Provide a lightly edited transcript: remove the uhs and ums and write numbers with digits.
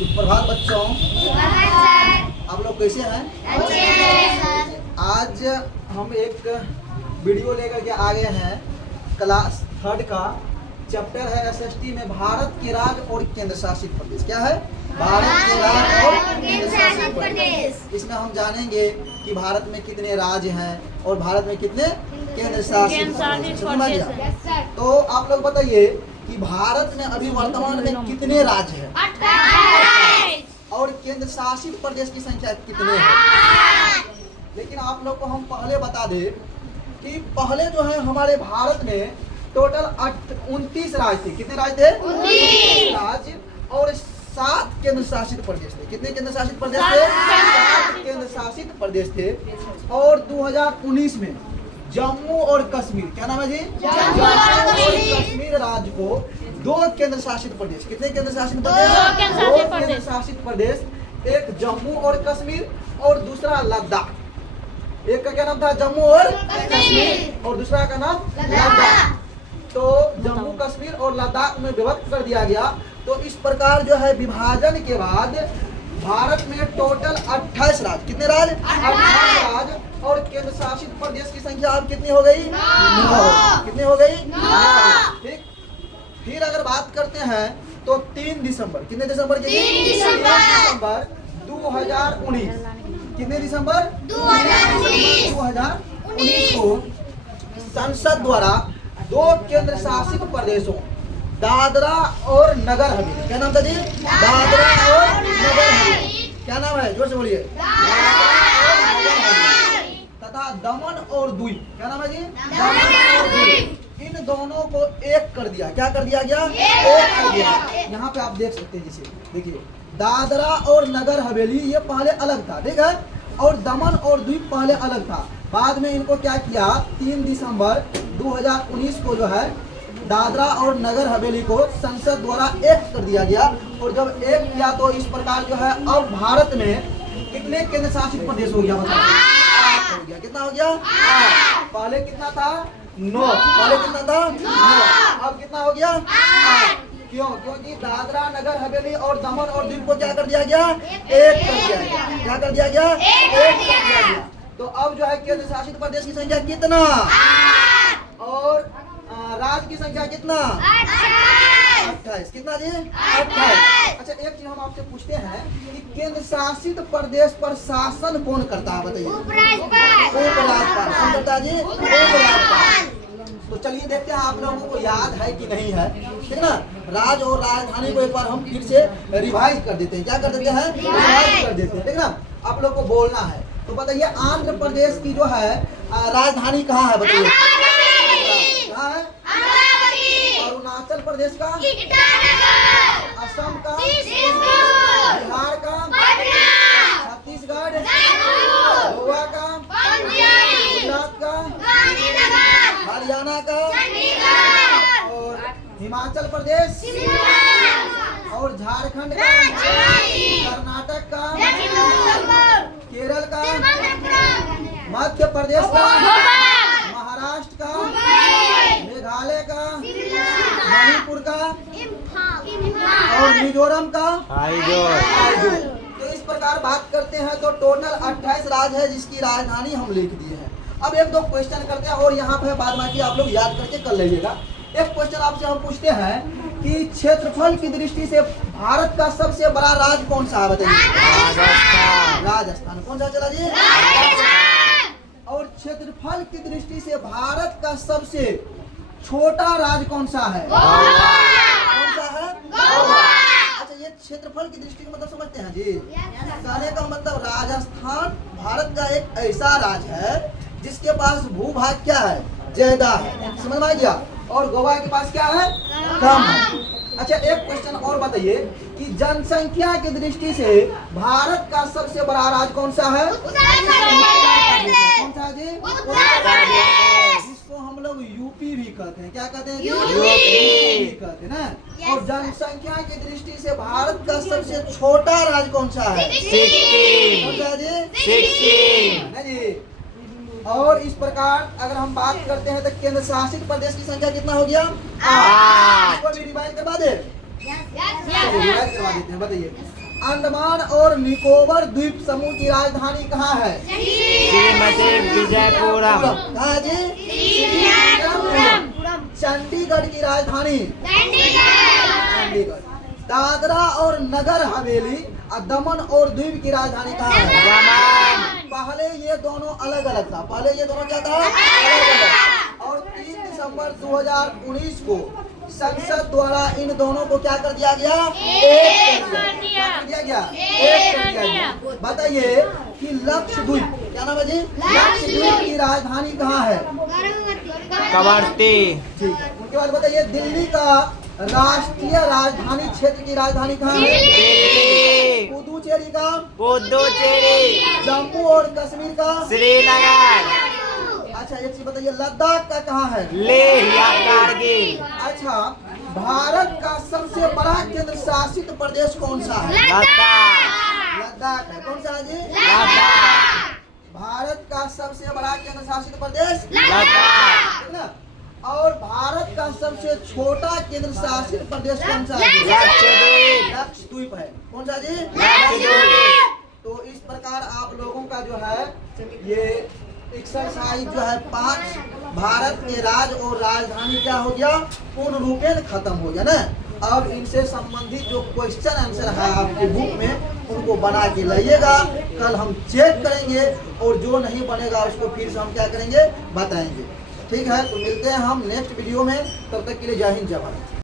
सुप्रभात बच्चों, आप लोग कैसे हैं? आज हम एक वीडियो लेकर के आ गए हैं। क्लास 3 का चैप्टर है एसएसटी में भारत के राज्य और केंद्र शासित प्रदेश। क्या है? भारत के राज्य और केंद्र शासित प्रदेश। इसमें हम जानेंगे कि भारत में कितने राज्य हैं और भारत में कितने केंद्र शासित प्रदेश। तो आप लोग बताइए कि भारत में अभी वर्तमान में कितने राज्य हैं? 28। और केंद्र शासित प्रदेश की संख्या कितने हैं? लेकिन आप लोग को हम पहले बता दें कि पहले जो है हमारे भारत में टोटल 29 राज्य थे। कितने राज्य थे? 29 राज्य और 7 केंद्र शासित प्रदेश थे। कितने केंद्र शासित प्रदेश थे? 7 केंद्र शासित प्रदेश थे। और 2019 में जम्मू और कश्मीर, क्या नाम है जी? जम्मू और कश्मीर राज्य को 2 केंद्र शासित प्रदेश। कितने केंद्र शासित प्रदेश? 2 केंद्र शासित प्रदेश। एक जम्मू और कश्मीर और दूसरा लद्दाख। एक का क्या नाम था? जम्मू और कश्मीर और दूसरा का नाम लद्दाख। तो जम्मू कश्मीर और लद्दाख में विभक्त कर दिया गया। तो इस प्रकार जो है विभाजन के बाद भारत में टोटल 28 राज्य। कितने राज्य? 28 राज्य। और केंद्र शासित प्रदेश की संख्या अब कितनी हो गई? 9। कितनी हो गई? 9। ठीक। फिर अगर बात करते हैं तो 3 दिसंबर, कितने दिसंबर के? 3 दिसंबर 2019। कितने दिसंबर? 2019 को संसद द्वारा 2 केंद्र शासित प्रदेशों दादरा और नगर हवेली, क्या नाम था जी? दादरा और नगर हवेली। क्या नाम है? जोर से बोलिए। तथा दमन और दीव, क्या नाम है जी? दमन और दीव। इन दोनों को एक कर दिया। क्या कर दिया गया? एक कर दिया। यहाँ पे आप देख सकते हैं, जिसे देखिए दादरा और नगर हवेली ये पहले अलग था, ठीक है, और दमन और दीव पहले अलग था। बाद में इनको क्या किया? 3 दिसंबर 2019 को जो है दादरा और नगर हवेली को संसद द्वारा एक कर दिया गया। और जब एक किया तो इस प्रकार जो है अब भारत में कितने केंद्र शासित प्रदेश हो गया? बताओ। 8 हो गया। कितना हो गया? 8। पहले कितना था? 9। पहले कितना था? 9। अब कितना हो गया? 8। क्यों? क्योंकि दादरा नगर हवेली और दमन और दीव को क्या कर दिया गया? एक कर दिया गया। क्या कर दिया गया? एक कर दिया गया। तो अब जो है केंद्र शासित प्रदेश की संख्या कितना? 8। और राज्य की संख्या कितना? 28। कितना जी? 28। अच्छा, एक चीज हम आपसे पूछते हैं कि केंद्र शासित प्रदेश पर शासन कौन करता है? बताइए। उपराज्यपाल। कौन करता है जी? उपराज्यपाल। तो चलिए देखते हैं आप लोगों को याद है कि नहीं है, ठीक ना। राज्य और राजधानी को एक बार हम फिर से रिवाइज कर देते हैं। क्या कर देते हैं? रिवाइज कर देते हैं, ठीक ना। आप लोग को बोलना है। तो बताइए आंध्र प्रदेश की जो है राजधानी कहाँ है? बताइए। कहाँ है? अरुणाचल प्रदेश का? असम का? बिहार का? छत्तीसगढ़? गोवा का? गुजरात का? हरियाणा का? और हिमाचल प्रदेश? और झारखंड का? कर्नाटक का? केरल का? मध्य प्रदेश का? महाराष्ट्र का? मेघालय का? मणिपुर का? और मिजोरम का? तो इस प्रकार बात करते हैं तो टोटल 28 राज्य है जिसकी राजधानी हम लिख दिए हैं। अब 1-2 क्वेश्चन करते हैं और यहाँ पे बाद बाकी आप लोग याद करके कर लीजिएगा। एक क्वेश्चन आपसे हम पूछते हैं कि क्षेत्रफल की दृष्टि से भारत का सबसे बड़ा राज्य कौन सा है? बताइए। राजस्थान। कौन सा चला जी? और क्षेत्रफल की दृष्टि से भारत का सबसे छोटा राज्य कौन सा है? कौन सा है? अच्छा, ये क्षेत्रफल की दृष्टि का मतलब समझते हैं जी? कहने का मतलब राजस्थान भारत का एक ऐसा राज्य है जिसके पास भूभाग क्या है? ज्यादा है। समझ में आ गया? और गोवा के पास क्या है? कम है। अच्छा, एक क्वेश्चन और बताइए कि जनसंख्या की दृष्टि से भारत का सबसे बड़ा राज्य कौन सा है? कौन सा जी? जिसको हम लोग यूपी भी कहते हैं। क्या कहते हैं? यूपी कहते हैं ना। और जनसंख्या की दृष्टि से भारत का सबसे छोटा राज्य कौन सा है? कौन सा जी? सिक्किम जी। और इस प्रकार अगर हम बात करते हैं तो केंद्र शासित प्रदेश की संख्या कितना हो गया? 8। इसको भी रिवाइज करवा दे। रिवाइज करवा देते हैं। बताइए अंडमान और निकोबार द्वीप समूह की राजधानी कहाँ है? श्रीमती विजयपुरम। कहाँ है जी? चंडीगढ़ की राजधानी चंडीगढ़। दादरा और नगर हवेली और दमन और द्वीप की राजधानी कहाँ है? दमन। पहले ये दोनों अलग अलग था, पहले ये दोनों क्या था? अलग अलग। और 3 दिसंबर 2019 को संसद द्वारा इन दोनों को क्या कर दिया गया? एक कर दिया गया। एक कर दिया गया। बताइए कि लक्षद्वीप, क्या नाम है जी? लक्षद्वीप की राजधानी कहाँ है? कवारती। ठीक है। उनके बाद बताइए दिल्ली का राष्ट्रीय राजधानी क्षेत्र की राजधानी कहाँ है? दिल्ली। पुदुचेरी का? पुदुचेरी। जम्मू और कश्मीर का? श्रीनगर। अच्छा एक चीज बताइए, लद्दाख का कहाँ है? लेह या कारगिल। अच्छा, भारत का सबसे बड़ा केंद्र शासित प्रदेश कौन सा है? लद्दाख। लद्दाख है। कौन सा है जी? लद्दाख। भारत का सबसे बड़ा केंद्र शासित प्रदेश लद्दाख। ठीक ना? और भारत का सबसे छोटा केंद्र शासित प्रदेश कौन सा है? लक्षद्वीप। लक्षद्वीप है। कौन सा जी? लक्षद्वीप। तो इस प्रकार आप लोगों का जो है ये एक्सरसाइज जो है 5 भारत के राज्य और राजधानी क्या हो गया? पूर्ण रूपेण खत्म हो गया ना। अब इनसे संबंधित जो क्वेश्चन आंसर है आपके बुक में उनको बना के लाइएगा। कल हम चेक करेंगे और जो नहीं बनेगा उसको फिर से हम क्या करेंगे? बताएंगे। ठीक है, तो मिलते हैं हम नेक्स्ट वीडियो में। तब तक के लिए जय हिंद जय भारत।